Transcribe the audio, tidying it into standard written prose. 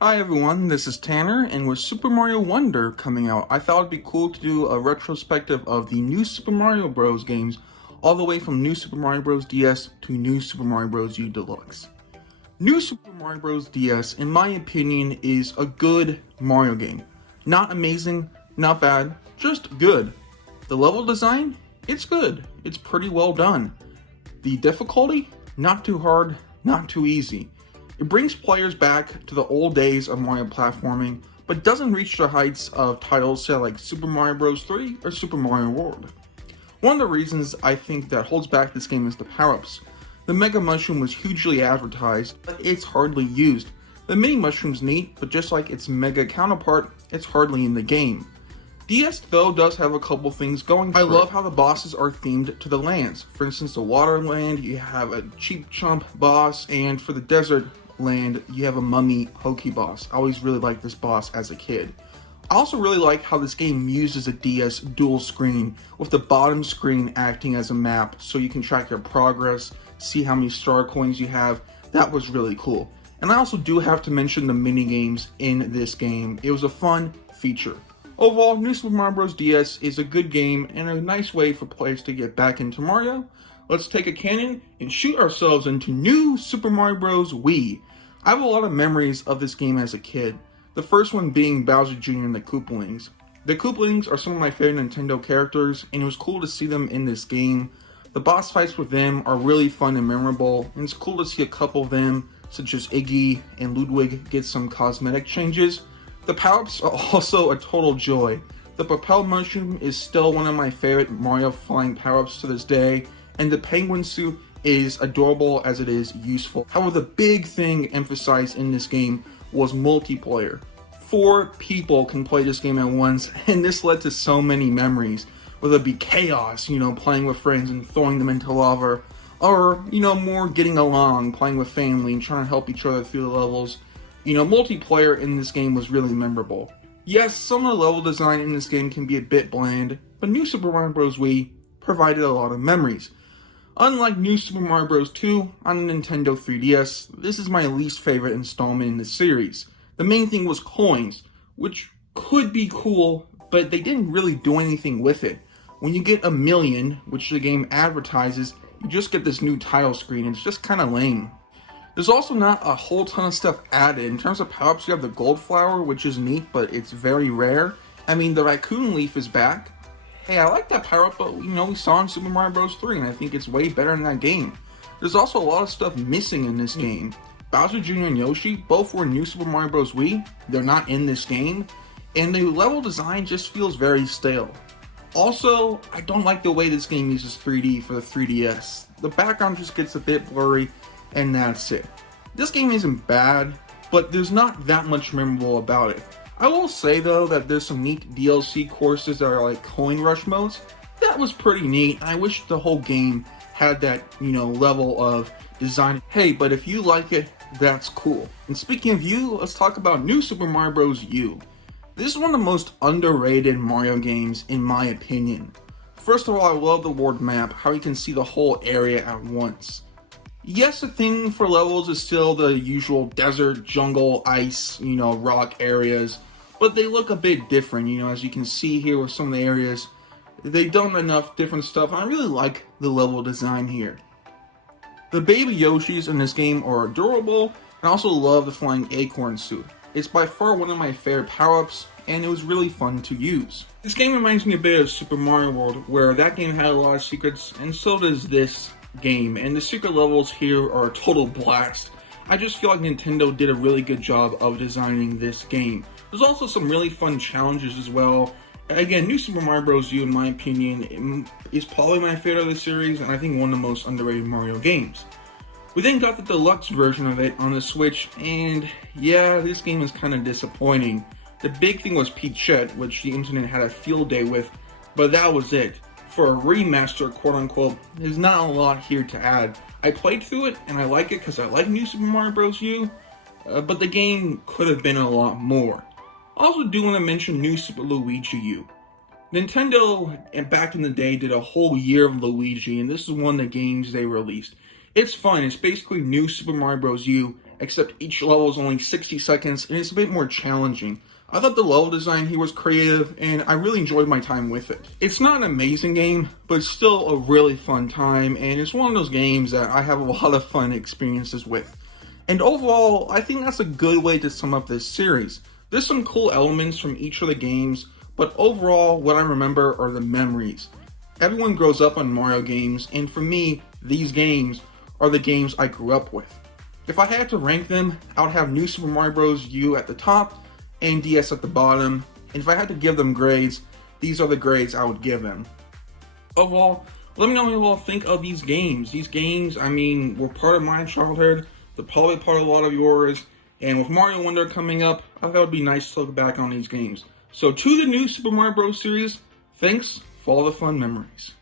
Hi everyone, this is Tanner, and with Super Mario Wonder coming out, I thought it'd be cool to do a retrospective of the new Super Mario Bros. Games, all the way from New Super Mario Bros. DS to New Super Mario Bros. U Deluxe. New Super Mario Bros. DS, in my opinion, is a good Mario game. Not amazing, not bad, just good. The level design, it's good. It's pretty well done. The difficulty, not too hard, not too easy. It brings players back to the old days of Mario platforming, but doesn't reach the heights of titles say like Super Mario Bros. 3 or Super Mario World. One of the reasons I think that holds back this game is the power-ups. The Mega Mushroom was hugely advertised, but it's hardly used. The Mini Mushroom's neat, but just like its Mega counterpart, it's hardly in the game. DS though does have a couple things going for it. I love how the bosses are themed to the lands. For instance, the water land, you have a Cheap Chump boss, and for the desert land, you have a Mummy Hokey boss. I always really liked this boss as a kid. I also really like how this game uses a DS dual screen, with the bottom screen acting as a map so you can track your progress, see how many star coins you have. That was really cool. And I also do have to mention the mini games in this game. It was a fun feature. Overall, New Super Mario Bros. DS is a good game and a nice way for players to get back into Mario. Let's take a cannon and shoot ourselves into New Super Mario Bros. Wii. I have a lot of memories of this game as a kid. The first one being Bowser Jr. and the Koopalings. The Koopalings are some of my favorite Nintendo characters, and it was cool to see them in this game. The boss fights with them are really fun and memorable, and it's cool to see a couple of them, such as Iggy and Ludwig, get some cosmetic changes. The power-ups are also a total joy. The Propel Mushroom is still one of my favorite Mario flying power-ups to this day, and the Penguin Suit is adorable as it is useful. However, the big thing emphasized in this game was multiplayer. 4 people can play this game at once, and this led to so many memories. Whether it be chaos, playing with friends and throwing them into lava, or, more getting along, playing with family and trying to help each other through the levels. Multiplayer in this game was really memorable. Yes, some of the level design in this game can be a bit bland, but New Super Mario Bros. Wii provided a lot of memories. Unlike New Super Mario Bros. 2 on the Nintendo 3DS, this is my least favorite installment in the series. The main thing was coins, which could be cool, but they didn't really do anything with it. When you get a million, which the game advertises, you just get this new title screen, and it's just kind of lame. There's also not a whole ton of stuff added. In terms of power-ups, you have the gold flower, which is neat, but it's very rare. I mean, the raccoon leaf is back. Hey, I like that power-up, but we saw in Super Mario Bros. 3, and I think it's way better in that game. There's also a lot of stuff missing in this game. Bowser Jr. and Yoshi both were in New Super Mario Bros. Wii. They're not in this game, and the level design just feels very stale. Also, I don't like the way this game uses 3D for the 3DS. The background just gets a bit blurry, and that's it. This game isn't bad, but there's not that much memorable about it. I will say though that there's some neat DLC courses that are like coin rush modes. That was pretty neat. I wish the whole game had that, level of design. Hey, but if you like it, that's cool. And speaking of you, let's talk about New Super Mario Bros. U. This is one of the most underrated Mario games in my opinion. First of all, I love the world map, how you can see the whole area at once. Yes, the thing for levels is still the usual desert, jungle, ice, rock areas. But they look a bit different, as you can see here with some of the areas. They've done enough different stuff, and I really like the level design here. The baby Yoshis in this game are adorable, and I also love the flying acorn suit. It's by far one of my favorite power-ups, and it was really fun to use. This game reminds me a bit of Super Mario World, where that game had a lot of secrets, and so does this game, and the secret levels here are a total blast. I just feel like Nintendo did a really good job of designing this game. There's also some really fun challenges as well. Again, New Super Mario Bros. U, in my opinion, is probably my favorite of the series, and I think one of the most underrated Mario games. We then got the deluxe version of it on the Switch, and yeah, this game is kind of disappointing. The big thing was Peachette, which the internet had a field day with, but that was it. For a remaster, quote-unquote, there's not a lot here to add. I played through it, and I like it because I like New Super Mario Bros. U, but the game could have been a lot more. I also do want to mention New Super Luigi U. Nintendo, back in the day, did a whole year of Luigi, and this is one of the games they released. It's fun. It's basically New Super Mario Bros. U except each level is only 60 seconds and it's a bit more challenging. I thought the level design here was creative, and I really enjoyed my time with it. It's not an amazing game, but it's still a really fun time, and it's one of those games that I have a lot of fun experiences with. And overall, I think that's a good way to sum up this series. There's some cool elements from each of the games, but overall, what I remember are the memories. Everyone grows up on Mario games, and for me, these games are the games I grew up with. If I had to rank them, I would have New Super Mario Bros. U at the top, and DS at the bottom, and if I had to give them grades, these are the grades I would give them. Overall, let me know what you all think of these games. These games, I mean, were part of my childhood, they're probably part of a lot of yours, and with Mario Wonder coming up, I thought it would be nice to look back on these games. So to the new Super Mario Bros. Series, thanks for all the fun memories.